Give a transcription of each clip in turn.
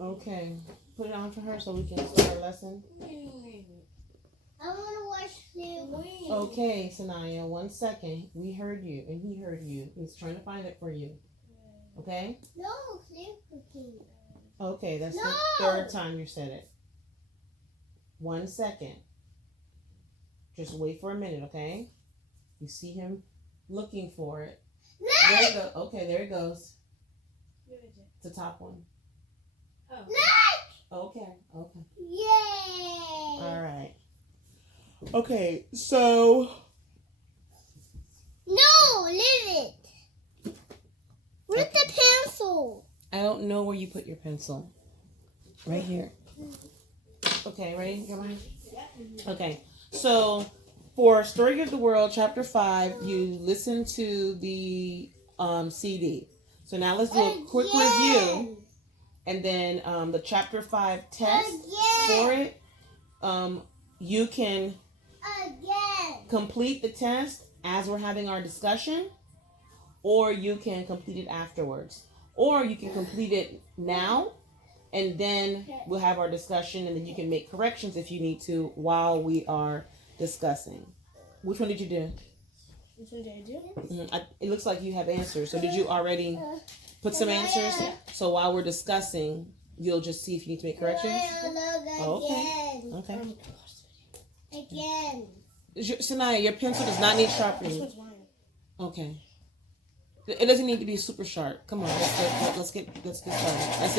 Okay. Put it on for her so we can start our lesson. I want to watch the. Okay, Sanaya, 1 second. We heard you and he heard you. He's trying to find it for you. Okay? No, Sleeping. Okay, that's No. the third time you said it. 1 second. Just wait for a minute, okay? You see him looking for it. There you go. Okay, there it goes. Where is it? It's the top one. Oh. Okay, okay. Yay! All right. Okay, so. No, leave it. Where's the pencil? I don't know where you put your pencil. Right here. Okay, ready? Come on. Okay, so for Story of the World, Chapter 5, you listen to the CD. So now let's do a quick review. And then the Chapter 5 test for it. You can complete the test as we're having our discussion, or you can complete it afterwards. Or you can complete it now, and then we'll have our discussion, and then you can make corrections if you need to while we are discussing. Which one did you do? Which one did I do? Mm-hmm. It looks like you have answers. So did you already put some answers? So while we're discussing, you'll just see if you need to make corrections? Oh, Okay. Okay. Again. Sanaya, your pencil does not need sharpening. This one's mine. Okay. It doesn't need to be super sharp. Come on, let's get started. That's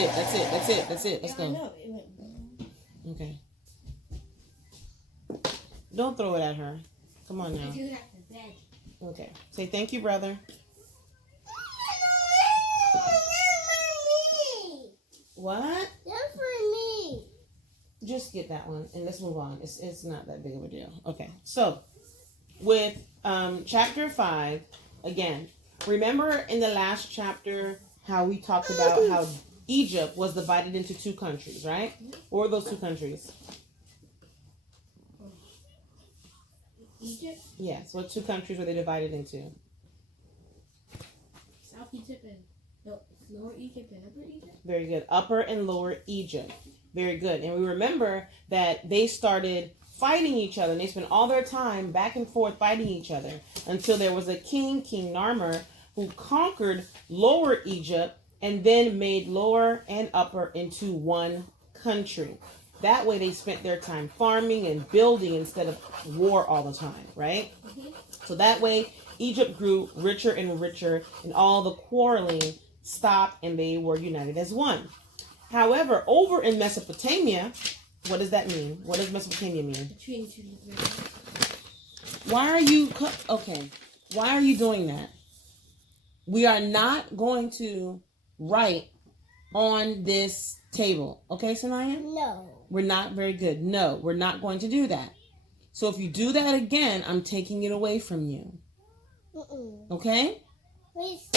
it. Let's I go. know. It went. Okay. Don't throw it at her. Come on now. I do have to bed. Okay. Say thank you, brother. What? That's for me. Just get that one and let's move on. It's not that big of a deal. Okay. So with chapter 5, again, remember in the last chapter how we talked about how Egypt was divided into 2 countries, right? What were those 2 countries? Egypt? Yes. What 2 countries were they divided into? South Egypt and Lower Egypt and Upper Egypt? Very good. Upper and Lower Egypt. Very good. And we remember that they started fighting each other. And they spent all their time back and forth fighting each other until there was a king, King Narmer, who conquered Lower Egypt and then made Lower and Upper into one country. That way they spent their time farming and building instead of war all the time, right? Mm-hmm. So that way Egypt grew richer and richer and all the quarreling stopped and they were united as one. However, over in Mesopotamia, what does that mean? What does Mesopotamia mean? Between 2 rivers. Why are you doing that? We are not going to write on this table. Okay, Sanaya? No. We're not very good. No, we're not going to do that. So if you do that again, I'm taking it away from you. Okay? Please.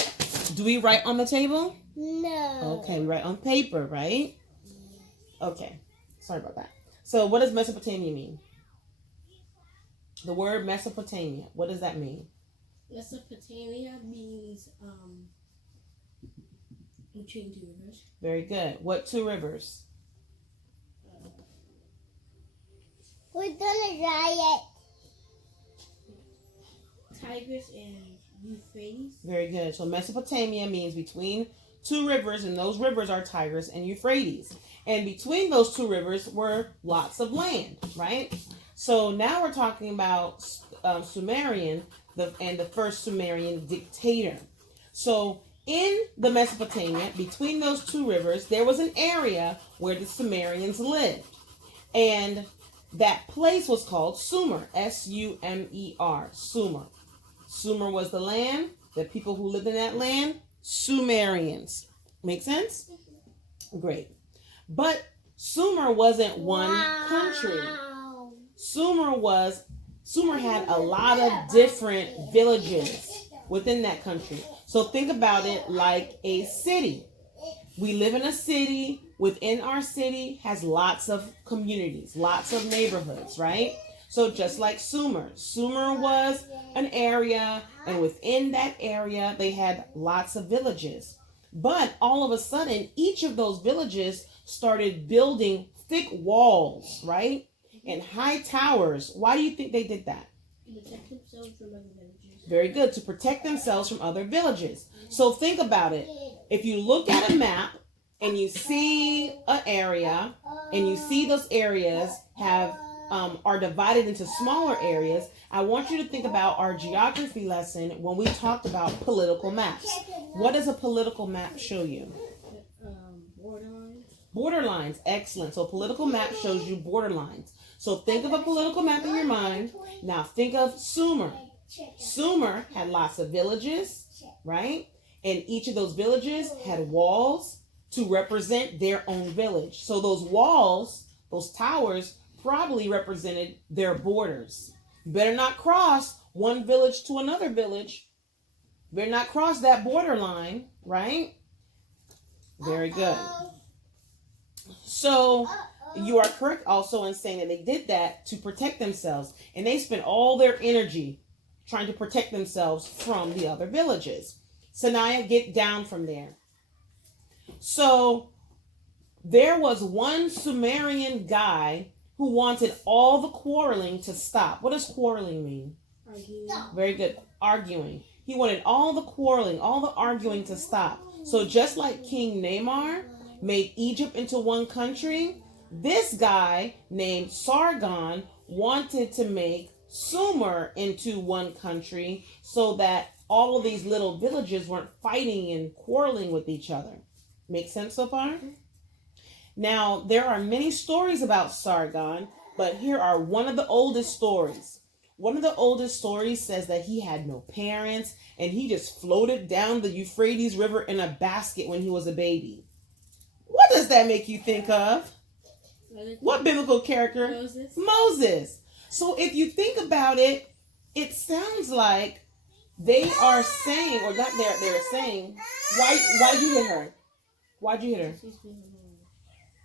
Do we write on the table? No. Okay, we write on paper, right? Okay. Sorry about that. So what does Mesopotamia mean? The word Mesopotamia, what does that mean? Mesopotamia means between 2 rivers. Very good. What 2 rivers? We're gonna riot. Tigris and Euphrates. Very good. So Mesopotamia means between 2 rivers, and those rivers are Tigris and Euphrates. And between those 2 rivers were lots of land, right? So now we're talking about Sumerian, the first Sumerian dictator. So in the Mesopotamia, between those 2 rivers, there was an area where the Sumerians lived. And that place was called Sumer, Sumer, Sumer. Sumer was the land, the people who lived in that land, Sumerians. Make sense? Great. But Sumer wasn't one country. Sumer had a lot of different villages within that country. So think about it like a city. We live in a city. Within our city has lots of communities, lots of neighborhoods, right? So just like Sumer was an area, and within that area they had lots of villages. But all of a sudden, each of those villages started building thick walls, right? And high towers. Why do you think they did that? To protect themselves from other villages. Very good. To protect themselves from other villages. So think about it. If you look at a map and you see an area and you see those areas have are divided into smaller areas, I want you to think about our geography lesson when we talked about political maps. What does a political map show you? Borderlines. Borderlines. Excellent. So political map shows you borderlines. So think of a political map in your mind. Now think of Sumer. Sumer had lots of villages, right? And each of those villages had walls to represent their own village. So those walls, those towers, probably represented their borders. You better not cross one village to another village. You better not cross that borderline, right? Very good. So you are correct also in saying that they did that to protect themselves. And they spent all their energy trying to protect themselves from the other villages. Sanaya, get down from there. So there was one Sumerian guy who wanted all the quarreling to stop. What does quarreling mean? Arguing. Very good. Arguing. He wanted all the quarreling, all the arguing to stop. So just like King Namar made Egypt into one country, this guy named Sargon wanted to make Sumer into one country so that all of these little villages weren't fighting and quarreling with each other. Make sense so far? Now, there are many stories about Sargon, but here are one of the oldest stories. One of the oldest stories says that he had no parents and he just floated down the Euphrates River in a basket when he was a baby. What does that make you think of? What biblical character? Moses. Moses. So if you think about it, it sounds like they are saying, or not they're saying, why'd you hit her? Why'd you hit her?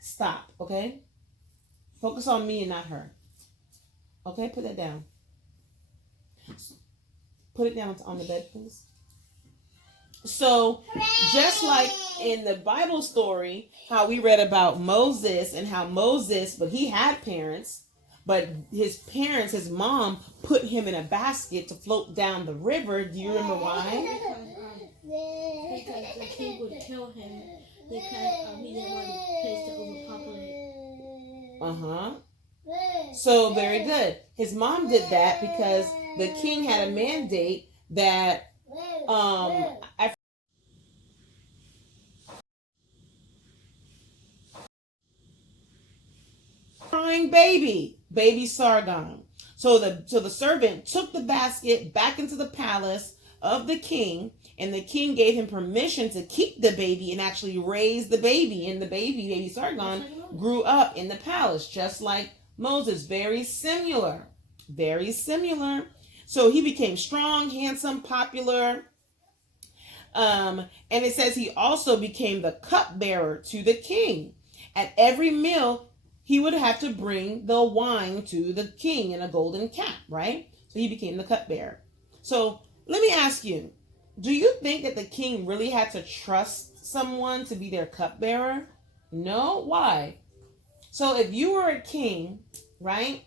Stop, okay? Focus on me and not her. Okay, put that down. Put it down on the bed, please. So, just like in the Bible story, how we read about Moses and how Moses, but he had parents, but his parents, his mom, put him in a basket to float down the river. Do you remember why? Because the king would kill him because he didn't want the place to overpopulate. So very good. His mom did that because the king had a mandate that crying baby Sargon. So the servant took the basket back into the palace of the king, and the king gave him permission to keep the baby and actually raise the baby. And the baby Sargon, grew up in the palace, just like Moses. Very similar. Very similar. So he became strong, handsome, popular. And it says he also became the cupbearer to the king. At every meal, he would have to bring the wine to the king in a golden cap, right? So he became the cupbearer. So let me ask you, do you think that the king really had to trust someone to be their cupbearer? No? Why? So if you were a king, right?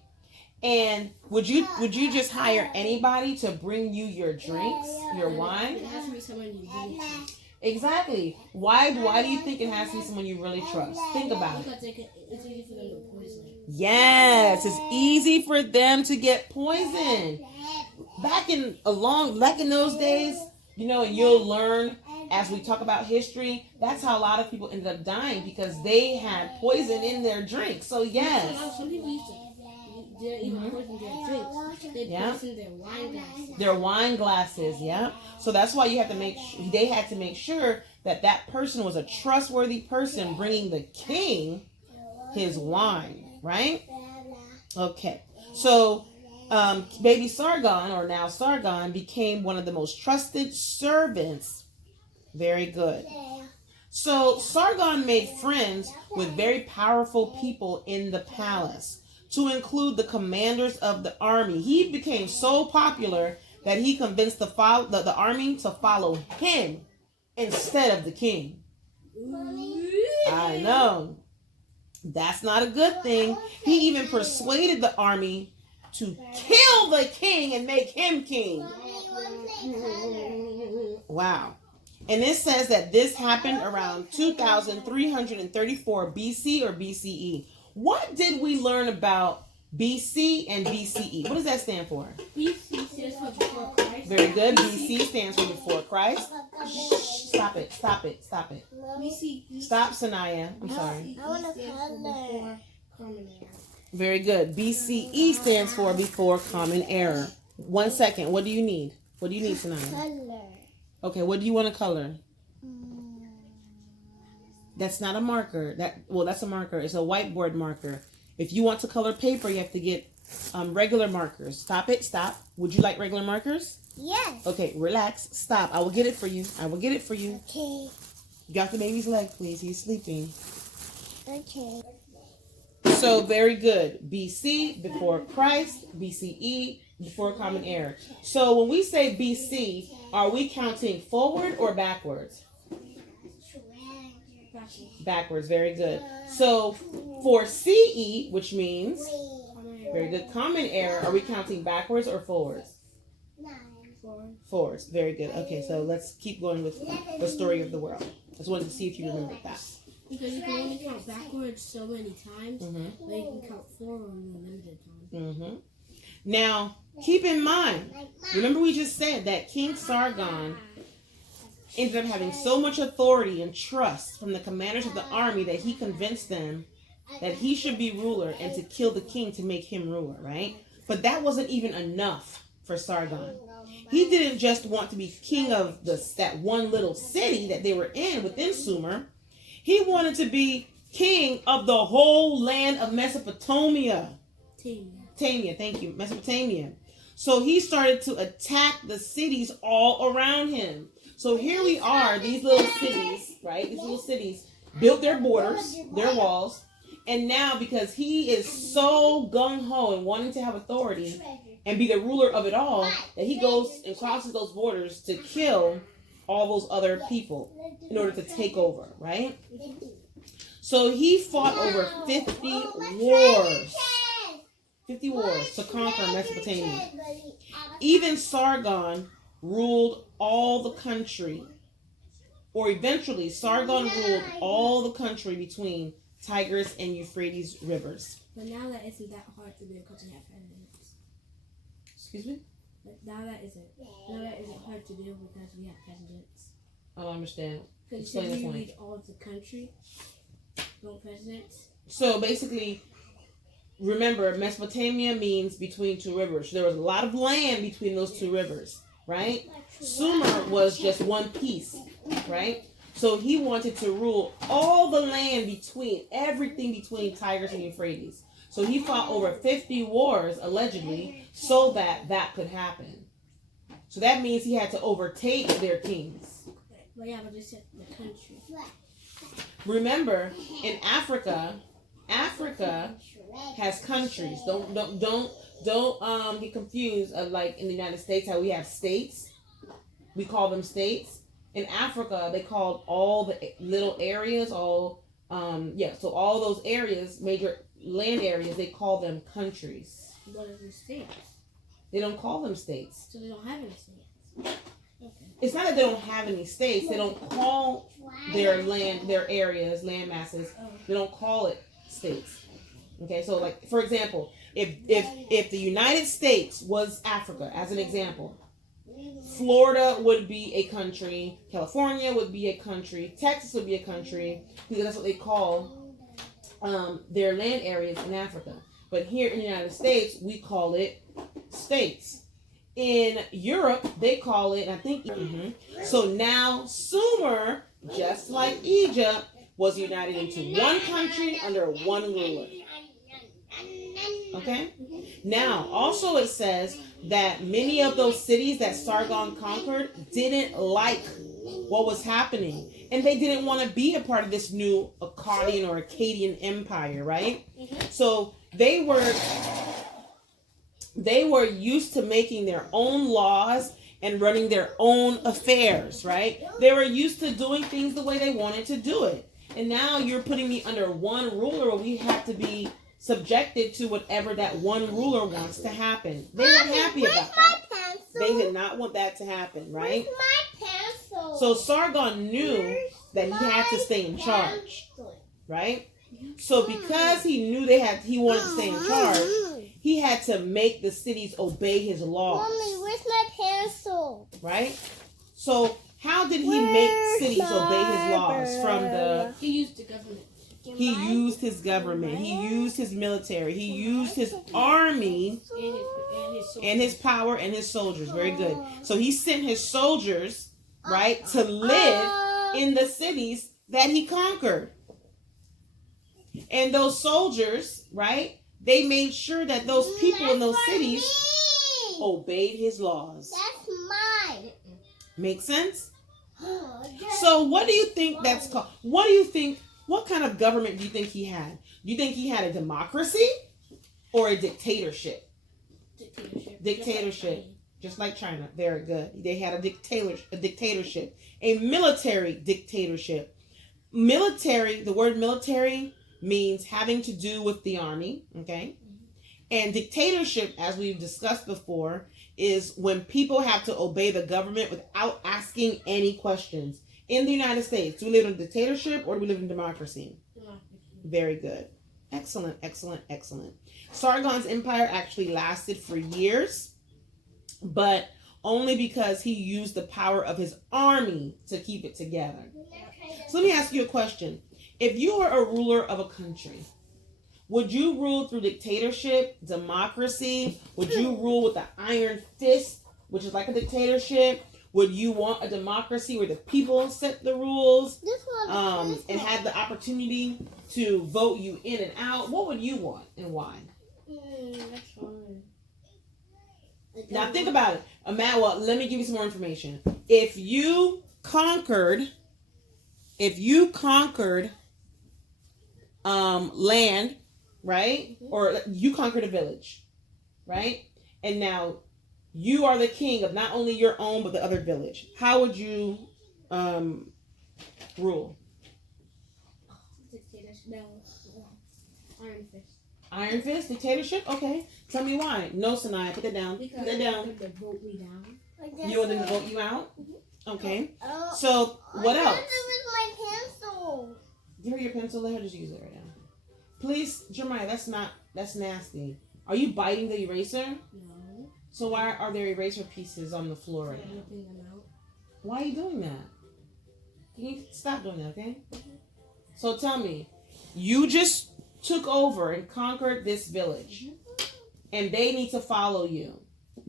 And would you just hire anybody to bring you your drinks, your wine? It has to be someone you really trust. Exactly. Why do you think it has to be someone you really trust? Think about it. Because it's easy for them to poison. Yes, it's easy for them to get poisoned. Back in those days, and you'll learn as we talk about history, that's how a lot of people ended up dying because they had poison in their drink. So yes. Some people used to even poison their drinks. They poisoned their wine glasses. Their wine glasses, yeah. So that's why you have to they had to make sure that person was a trustworthy person bringing the king his wine, right? Okay. So baby Sargon, or now Sargon, became one of the most trusted servants. Very good. So Sargon made friends with very powerful people in the palace, to include the commanders of the army. He became so popular that he convinced the army to follow him instead of the king. I know. That's not a good thing. He even persuaded the army to kill the king and make him king. Wow. And it says that this happened around 2334 BC or BCE. What did we learn about BC and BCE? What does that stand for? BC stands for before Christ. Very good. BC stands for before Christ. Shh, stop it. Stop it. Stop it. BC. Stop, Sanaya. I'm sorry. I want a stands for color. before Common Era. Very good. BCE stands for before Common Era. 1 second. What do you need? What do you need, Sanaya? Color. Okay, what do you want to color? That's not a marker. That's a marker. It's a whiteboard marker. If you want to color paper, you have to get regular markers. Stop it. Stop. Would you like regular markers? Yes. Okay, relax. Stop. I will get it for you. I will get it for you. Okay. Got the baby's leg, please. He's sleeping. Okay. So, very good. BC, before Christ. BCE, before Common Era. So, when we say BC, are we counting forward or backwards? Backwards. Very good. So, for CE, which means, very good, Common Era, are we counting backwards or forwards? Forwards. Very good. Okay, so let's keep going with the story of the world. I just wanted to see if you remembered that. Because you can only count backwards so many times, Mm-hmm. but you can count forward in a limited time. Mm-hmm. Now, keep in mind, remember we just said that King Sargon ended up having so much authority and trust from the commanders of the army that he convinced them that he should be ruler and to kill the king to make him ruler, right? But that wasn't even enough for Sargon. He didn't just want to be king of that one little city that they were in within Sumer. He wanted to be king of the whole land of Mesopotamia. Mesopotamia, thank you, Mesopotamia. So he started to attack the cities all around him. So here we are, these little cities, right? These little cities built their borders, their walls. And now because he is so gung-ho and wanting to have authority and be the ruler of it all, that he goes and crosses those borders to kill all those other people in order to take over, right? So he fought over 50 wars. 50 wars to conquer Mesopotamia. Even Sargon ruled all the country, or eventually Sargon ruled all the country between Tigris and Euphrates rivers. But now that isn't that hard to do because we have presidents. Excuse me? But now that isn't hard to do because we have presidents. I don't understand. Because Explain the you point. lead all of the country, don't presidents. So basically, remember, Mesopotamia means between two rivers. There was a lot of land between those two rivers, right? Sumer was just one piece, right? So he wanted to rule all the land between, everything between Tigris and Euphrates. So he fought over 50 wars, allegedly, so that that could happen. So that means he had to overtake their kings. Well, yeah, but just the country. Remember, in Africa has countries. Don't get confused of like in the United States how we have states. We call them states. In Africa, they called all the little areas, so all those areas, major land areas, they call them countries. What are the states? They don't call them states. So they don't have any states. Okay. It's not that they don't have any states. They don't call their land, their areas, land masses. They don't call it states. Okay, so like for example, if the United States was Africa, as an example, Florida would be a country, California would be a country, Texas would be a country, because that's what they call their land areas in Africa. But here in the United States, we call it states. In Europe, they call it, I think, So now Sumer, just like Egypt, was united into one country under one ruler. Okay? Now, also it says that many of those cities that Sargon conquered didn't like what was happening. And they didn't want to be a part of this new Akkadian or Akkadian empire, right? So they were used to making their own laws and running their own affairs, right? They were used to doing things the way they wanted to do it. And now you're putting me under one ruler where we have to be subjected to whatever that one ruler wants to happen. They weren't happy about that. They did not want that to happen, right? So Sargon knew that he had to stay in charge, right? So because he knew he wanted to stay in charge, he had to make the cities obey his laws. Mommy, where's my pencil? Right? So how did he make cities obey his laws? He used the government. He used his government. He used his military. He used his army and his power and his soldiers. Very good. So he sent his soldiers, right, to live in the cities that he conquered. And those soldiers, right, they made sure that those people in those cities obeyed his laws. That's mine. Make sense? So what do you think that's called? What kind of government do you think he had? Do you think he had a democracy or a dictatorship? Dictatorship. Just like China. Very good. They had a dictatorship. A military dictatorship. Military, the word military means having to do with the army, okay? And dictatorship, as we've discussed before, is when people have to obey the government without asking any questions. In the United States, do we live in a dictatorship or do we live in democracy? Very good. Excellent, excellent, excellent. Sargon's empire actually lasted for years, but only because he used the power of his army to keep it together. So let me ask you a question. If you were a ruler of a country, would you rule through dictatorship, democracy? Would you rule with the iron fist, which is like a dictatorship? Would you want a democracy where the people set the rules and had the opportunity to vote you in and out? What would you want and why? That's hard. Now think about it. Well, let me give you some more information. If you conquered land, right? Or you conquered a village, right? And now you are the king of not only your own but the other village. How would you rule? Iron fist. Iron fist dictatorship? Okay. Tell me why. No, Sanaya, put that down. Because put that down. they vote me down. You want them to vote you out? Okay. So what else? What with my pencil? Give her your pencil. Let her just use it right now. Please, Jeremiah. That's nasty. Are you biting the eraser? No. So why are there eraser pieces on the floor right now? Ripping them out. Why are you doing that? Can you stop doing that, okay? So tell me, you just took over and conquered this village, and they need to follow you.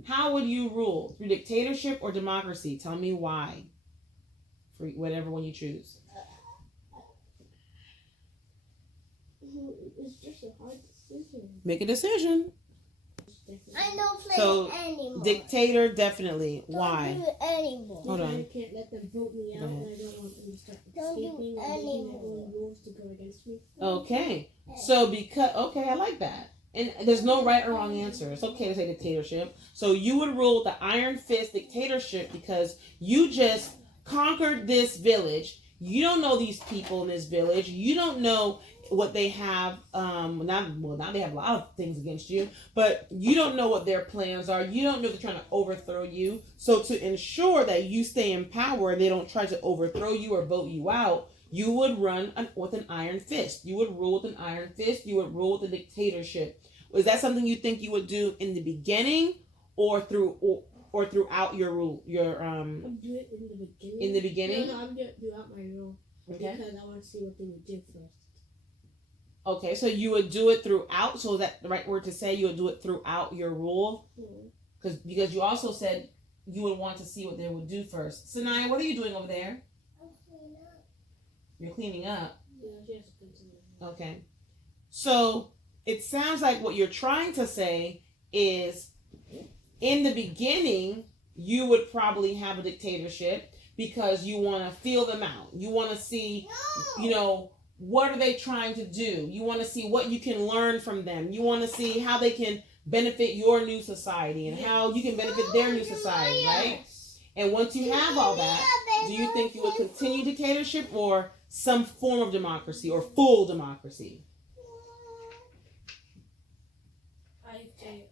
How would you rule? Through dictatorship or democracy? Tell me why. For whatever one you choose. It's just a hard decision. Make a decision. I don't play So, anymore. Dictator, definitely. Don't Why? do it anymore. Hold on. I can't let them vote me out, and I don't want them to start Don't do escaping or making their anymore. own rules to go against me. Okay. So I like that. And there's no right or wrong answer. It's okay to say dictatorship. So you would rule the iron fist dictatorship because you just conquered this village. You don't know these people in this village. You don't know what they have. Now they have a lot of things against you, but you don't know what their plans are. You don't know they're trying to overthrow you. So to ensure that you stay in power, they don't try to overthrow you or vote you out, you would run with an iron fist. You would rule with an iron fist. You would rule with a dictatorship. Was that something you think you would do in the beginning, or throughout your rule? I'm doing it in the beginning. In the beginning? No, I'm doing it throughout my rule. Okay. Because I want to see what they would do first. Okay, so you would do it throughout. So is that the right word to say? You would do it throughout your rule, because you also said you would want to see what they would do first. Sanaya, what are you doing over there? You're cleaning up. Yeah, she has to continue. Okay. So it sounds like what you're trying to say is in the beginning, you would probably have a dictatorship because you want to feel them out. You want to see, what are they trying to do? You want to see what you can learn from them. You want to see how they can benefit your new society and how you can benefit their new society, right? And once you have all that, do you think you would continue dictatorship or some form of democracy or full democracy? I say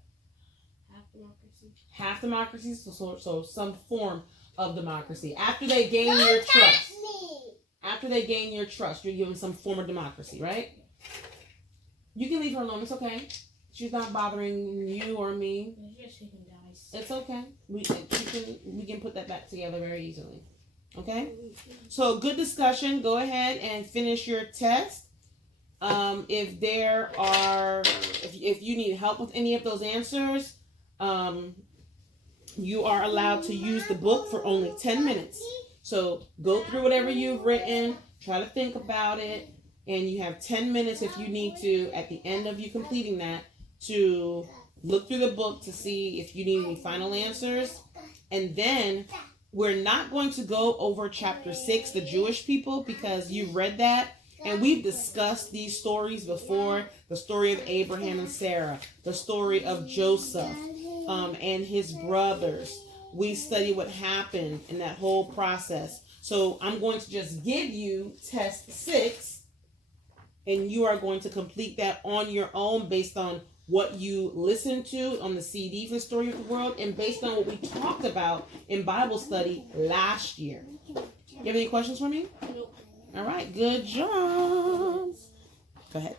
half democracy. Half democracy, so some form of democracy. After they gain your trust. After they gain your trust, you're giving some form of democracy, right? You can leave her alone. It's okay. She's not bothering you or me. Just shaking dice. It's okay. We can put that back together very easily. Okay? So good discussion. Go ahead and finish your test. If you need help with any of those answers, you are allowed to use the book for only 10 minutes. So go through whatever you've written, try to think about it, and you have 10 minutes if you need to, at the end of you completing that, to look through the book to see if you need any final answers. And then we're not going to go over chapter 6, the Jewish people, because you've read that. And we've discussed these stories before. The story of Abraham and Sarah. The story of Joseph and his brothers. We study what happened in that whole process. So I'm going to just give you test 6. And you are going to complete that on your own based on what you listened to on the CD for the Story of the World and based on what we talked about in Bible study last year. You have any questions for me? Nope. All right, good job. Go ahead.